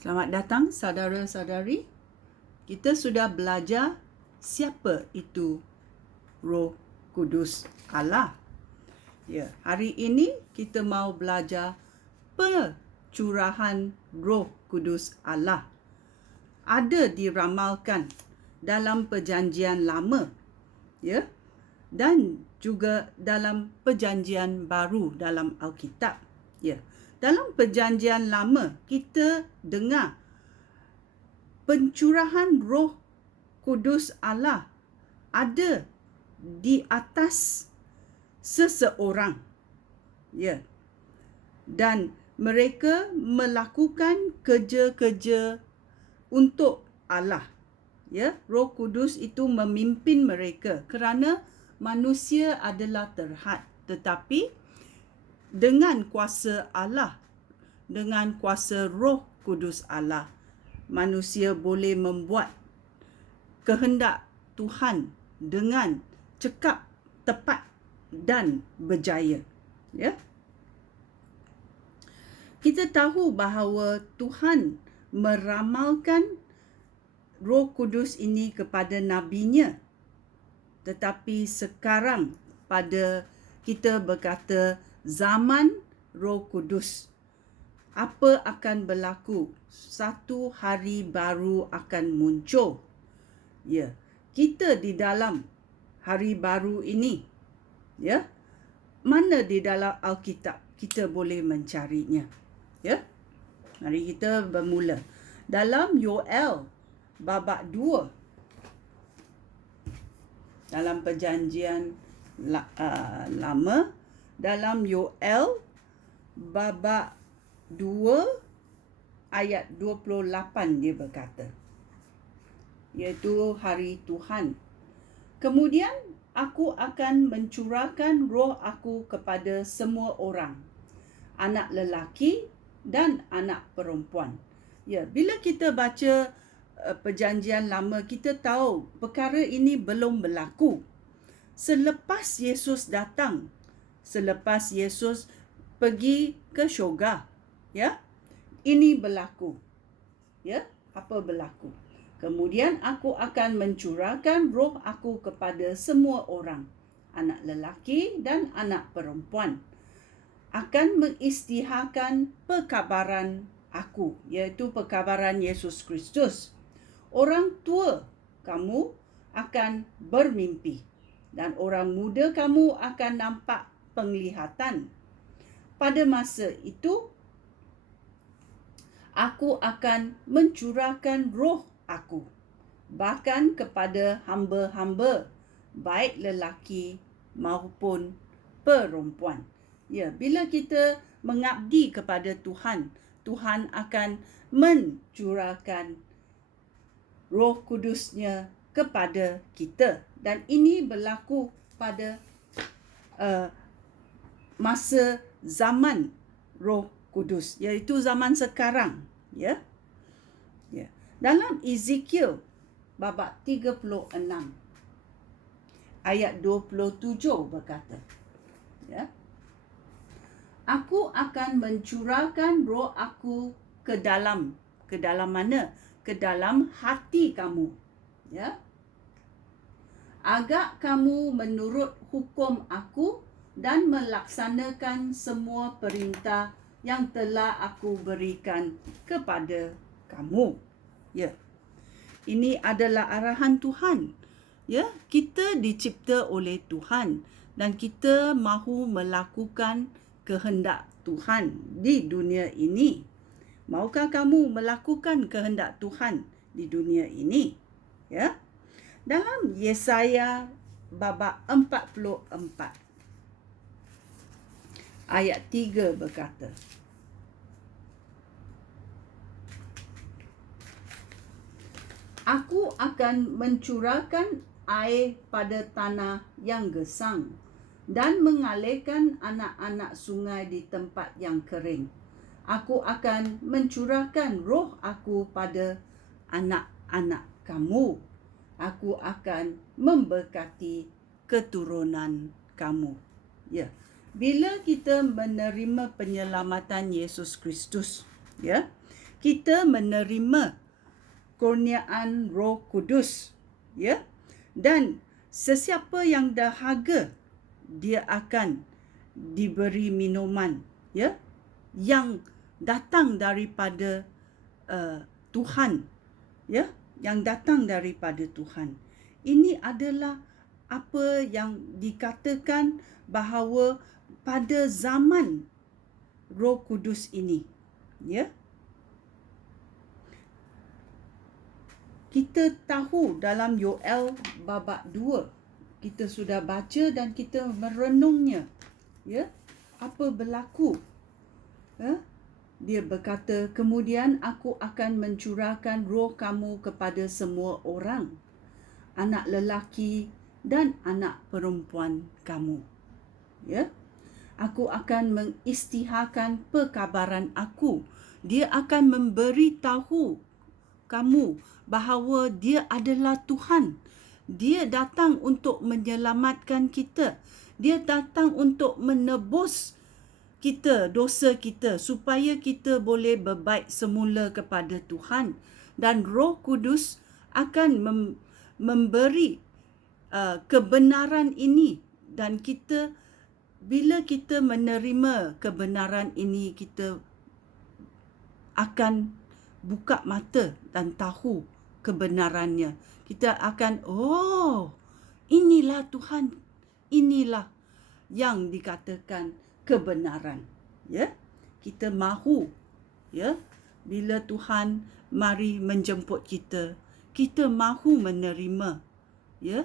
Selamat datang saudara-saudari. Kita sudah belajar siapa itu Roh Kudus Allah. Ya, hari ini kita mau belajar pencurahan Roh Kudus Allah. Ada diramalkan dalam Perjanjian Lama, ya, dan juga dalam Perjanjian Baru dalam Alkitab. Ya, dalam Perjanjian Lama kita dengar pencurahan Roh Kudus Allah ada di atas seseorang, ya, dan mereka melakukan kerja-kerja untuk Allah, ya. Roh Kudus itu memimpin mereka kerana manusia adalah terhad, tetapi dengan kuasa Allah, dengan kuasa Roh Kudus Allah, manusia boleh membuat kehendak Tuhan dengan cekap, tepat dan berjaya. Ya. Kita tahu bahawa Tuhan meramalkan Roh Kudus ini kepada nabinya. Tetapi sekarang pada kita berkata zaman Roh Kudus, apa akan berlaku? Satu hari baru akan muncul. Ya, kita di dalam hari baru ini, ya, mana di dalam Alkitab kita boleh mencarinya? Ya, mari kita bermula dalam Yoel babak 2, dalam Perjanjian Lama, dalam Yoel babak 2 ayat 28 dia berkata, iaitu hari Tuhan. Kemudian aku akan mencurahkan roh aku kepada semua orang, anak lelaki dan anak perempuan. Ya, bila kita baca Perjanjian Lama, kita tahu perkara ini belum berlaku. Selepas Yesus datang, selepas Yesus pergi ke syurga, ya, ini berlaku. Ya, apa berlaku? Kemudian aku akan mencurahkan roh aku kepada semua orang, anak lelaki dan anak perempuan. Akan mengisytiharkan perkabaran aku, iaitu perkabaran Yesus Kristus. Orang tua kamu akan bermimpi dan orang muda kamu akan nampak penglihatan. Pada masa itu, aku akan mencurahkan roh aku, bahkan kepada hamba-hamba, baik lelaki maupun perempuan. Ya, bila kita mengabdi kepada Tuhan, Tuhan akan mencurahkan Roh Kudusnya kepada kita, dan ini berlaku pada masa zaman Roh Kudus, iaitu zaman sekarang, ya. Ya. Dalam Ezekiel babak 36 ayat 27 berkata, ya, aku akan mencurahkan roh aku ke dalam mana? Ke dalam hati kamu, ya, agar kamu menurut hukum aku dan melaksanakan semua perintah yang telah aku berikan kepada kamu. Ya, ini adalah arahan Tuhan. Ya, kita dicipta oleh Tuhan dan kita mahu melakukan kehendak Tuhan di dunia ini. Maukah kamu melakukan kehendak Tuhan di dunia ini? Ya. Dalam Yesaya babak 44 ayat 3 berkata, aku akan mencurahkan air pada tanah yang gesang dan mengalirkan anak-anak sungai di tempat yang kering. Aku akan mencurahkan roh aku pada anak-anak kamu. Aku akan memberkati keturunan kamu. Ya. Bila kita menerima penyelamatan Yesus Kristus, ya, kita menerima kurniaan Roh Kudus, ya. Dan sesiapa yang dahaga, dia akan diberi minuman, ya, yang datang daripada Tuhan, ya, yang datang daripada Tuhan. Ini adalah apa yang dikatakan bahawa pada zaman Roh Kudus ini, ya. Kita tahu dalam Yoel babak 2, kita sudah baca dan kita merenungnya, ya, apa berlaku. Ya? Dia berkata, kemudian aku akan mencurahkan roh kamu kepada semua orang, anak lelaki dan anak perempuan kamu. Ya, aku akan mengisytiharkan perkabaran aku. Dia akan memberitahu kamu bahawa dia adalah Tuhan. Dia datang untuk menyelamatkan kita. Dia datang untuk menebus kita, dosa kita, supaya kita boleh berbaik semula kepada Tuhan. Dan Roh Kudus akan memberi kebenaran ini. Dan kita, bila kita menerima kebenaran ini, kita akan buka mata dan tahu kebenarannya. Kita akan, oh, inilah Tuhan, inilah yang dikatakan kebenaran, ya. Kita mahu, ya, bila Tuhan mari menjemput kita, kita mahu menerima, ya,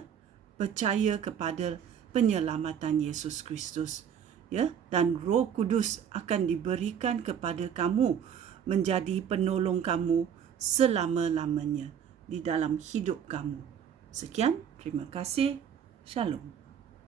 percaya kepada penyelamatan Yesus Kristus, ya, dan Roh Kudus akan diberikan kepada kamu menjadi penolong kamu selama-lamanya di dalam hidup kamu. Sekian, terima kasih. Shalom.